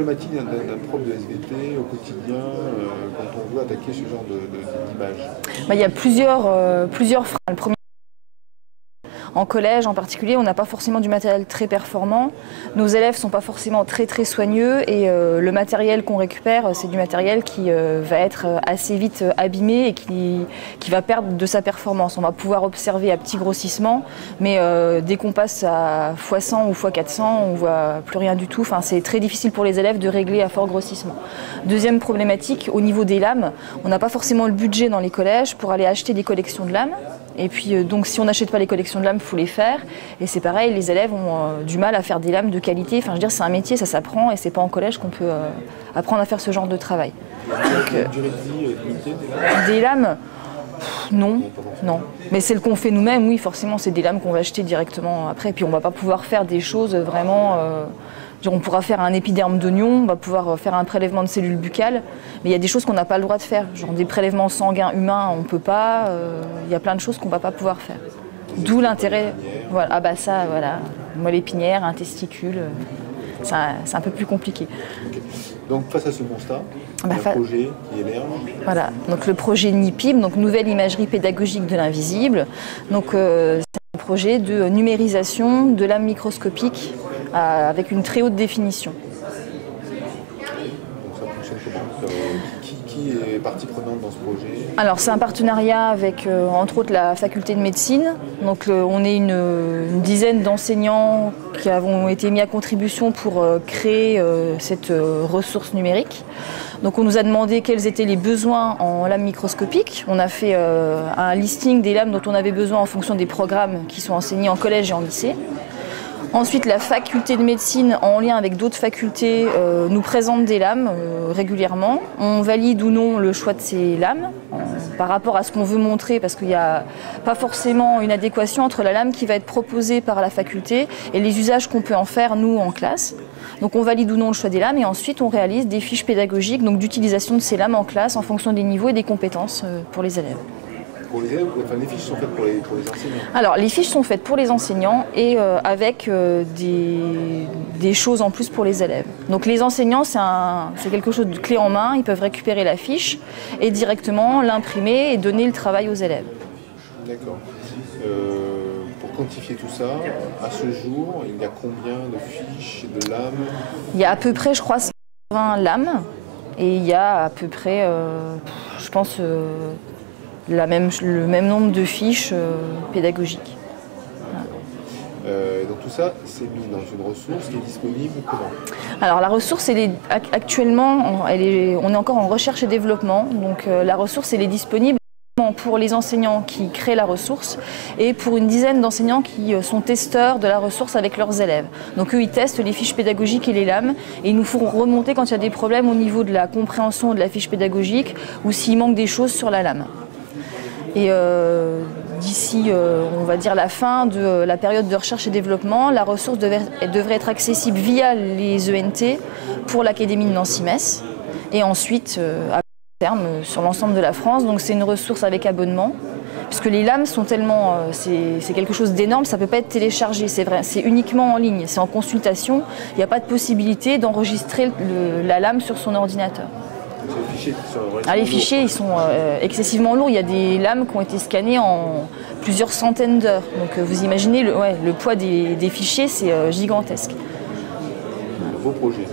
problématique d'un prof de SVT au quotidien quand on veut attaquer ce genre d'image? Il y a plusieurs freins. Le premier, en collège en particulier, on n'a pas forcément du matériel très performant. Nos élèves ne sont pas forcément très soigneux et le matériel qu'on récupère, c'est du matériel qui va être assez vite abîmé et qui va perdre de sa performance. On va pouvoir observer à petit grossissement, mais dès qu'on passe à x100 ou x400, on ne voit plus rien du tout. Enfin, c'est très difficile pour les élèves de régler à fort grossissement. Deuxième problématique, au niveau des lames, on n'a pas forcément le budget dans les collèges pour aller acheter des collections de lames. Et puis donc si on n'achète pas les collections de lames, il faut les faire. Et c'est pareil, les élèves ont du mal à faire des lames de qualité. Enfin, je veux dire, c'est un métier, ça s'apprend et c'est pas en collège qu'on peut apprendre à faire ce genre de travail. Donc, durée de vie limitée des lames, non. Mais celles qu'on fait nous-mêmes, oui, forcément, c'est des lames qu'on va acheter directement après. Et puis on va pas pouvoir faire des choses vraiment... on pourra faire un épiderme d'oignon, on va pouvoir faire un prélèvement de cellules buccales, mais il y a des choses qu'on n'a pas le droit de faire, genre des prélèvements sanguins humains, on ne peut pas, il y a plein de choses qu'on ne va pas pouvoir faire. D'où l'intérêt, voilà, ah bah ça, voilà, moelle épinière, un testicule, c'est un peu plus compliqué. Okay. Donc face à ce constat, il y a un projet qui émerge. Voilà, donc le projet NIPIB, donc Nouvelle Imagerie Pédagogique de l'Invisible, donc c'est un projet de numérisation de lames microscopiques avec une très haute définition. Donc ça fonctionne comment? Qui est partie prenante dans ce projet? Alors c'est un partenariat avec entre autres la faculté de médecine. Donc on est une dizaine d'enseignants qui avons été mis à contribution pour créer cette ressource numérique. Donc on nous a demandé quels étaient les besoins en lames microscopiques. On a fait un listing des lames dont on avait besoin en fonction des programmes qui sont enseignés en collège et en lycée. Ensuite, la faculté de médecine, en lien avec d'autres facultés, nous présente des lames régulièrement. On valide ou non le choix de ces lames par rapport à ce qu'on veut montrer, parce qu'il n'y a pas forcément une adéquation entre la lame qui va être proposée par la faculté et les usages qu'on peut en faire, nous, en classe. Donc on valide ou non le choix des lames et ensuite on réalise des fiches pédagogiques d'utilisation de ces lames en classe en fonction des niveaux et des compétences pour les élèves. Pour les élèves, enfin, les fiches sont faites pour les enseignants? Alors, les fiches sont faites pour les enseignants et avec des choses en plus pour les élèves. Donc les enseignants, c'est quelque chose de clé en main. Ils peuvent récupérer la fiche et directement l'imprimer et donner le travail aux élèves. D'accord. Pour quantifier tout ça, à ce jour, il y a combien de fiches, de lames? Il y a à peu près, je crois, 120 lames et il y a à peu près, je pense... le même nombre de fiches pédagogiques. Donc tout ça, c'est mis dans une ressource qui est disponible comment? Alors la ressource, actuellement, on est encore en recherche et développement. Donc la ressource, elle est disponible pour les enseignants qui créent la ressource et pour une dizaine d'enseignants qui sont testeurs de la ressource avec leurs élèves. Donc eux, ils testent les fiches pédagogiques et les lames et ils nous font remonter quand il y a des problèmes au niveau de la compréhension de la fiche pédagogique ou s'il manque des choses sur la lame. Et d'ici, on va dire, la fin de la période de recherche et développement, la ressource devrait être accessible via les ENT pour l'Académie de Nancy-Metz et ensuite, à terme, sur l'ensemble de la France. Donc c'est une ressource avec abonnement, puisque les lames sont tellement... c'est quelque chose d'énorme, ça ne peut pas être téléchargé, c'est vrai, c'est uniquement en ligne, c'est en consultation, il n'y a pas de possibilité d'enregistrer la lame sur son ordinateur. Les fichiers, ils sont excessivement lourds. Il y a des lames qui ont été scannées en plusieurs centaines d'heures. Donc vous imaginez le poids des fichiers, c'est gigantesque. Un beau projet.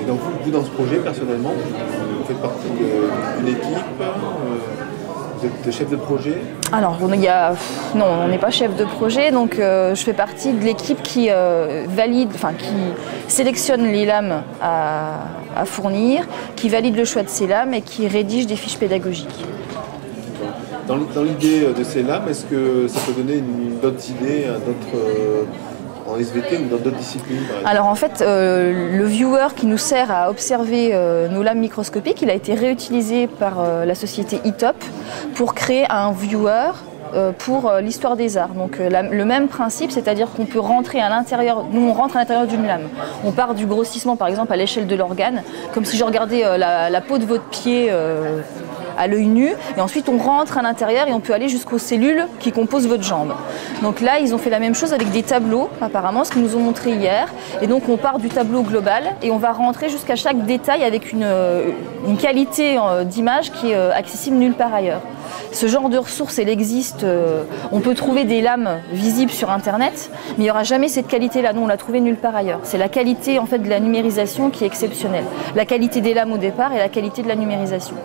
Et donc vous, dans ce projet, personnellement, vous faites partie d'une équipe, vous êtes chef de projet? Alors, non, on n'est pas chef de projet, donc je fais partie de l'équipe qui qui sélectionne les lames à fournir, qui valide le choix de ces lames et qui rédige des fiches pédagogiques. Dans l'idée de ces lames, est-ce que ça peut donner d'autres idées, en SVT ou dans d'autres disciplines par exemple? Alors en fait, le viewer qui nous sert à observer nos lames microscopiques, il a été réutilisé par la société eTop pour créer un viewer pour l'histoire des arts. Donc le même principe, c'est-à-dire qu'on peut rentrer à l'intérieur, nous on rentre à l'intérieur d'une lame. On part du grossissement par exemple à l'échelle de l'organe, comme si je regardais la peau de votre pied à l'œil nu, et ensuite on rentre à l'intérieur et on peut aller jusqu'aux cellules qui composent votre jambe. Donc là, ils ont fait la même chose avec des tableaux, apparemment, ce qu'ils nous ont montré hier. Et donc on part du tableau global et on va rentrer jusqu'à chaque détail avec une qualité d'image qui est accessible nulle part ailleurs. Ce genre de ressource, elle existe. On peut trouver des lames visibles sur Internet, mais il n'y aura jamais cette qualité-là. Nous, on l'a trouvée nulle part ailleurs. C'est la qualité en fait, de la numérisation qui est exceptionnelle. La qualité des lames au départ et la qualité de la numérisation.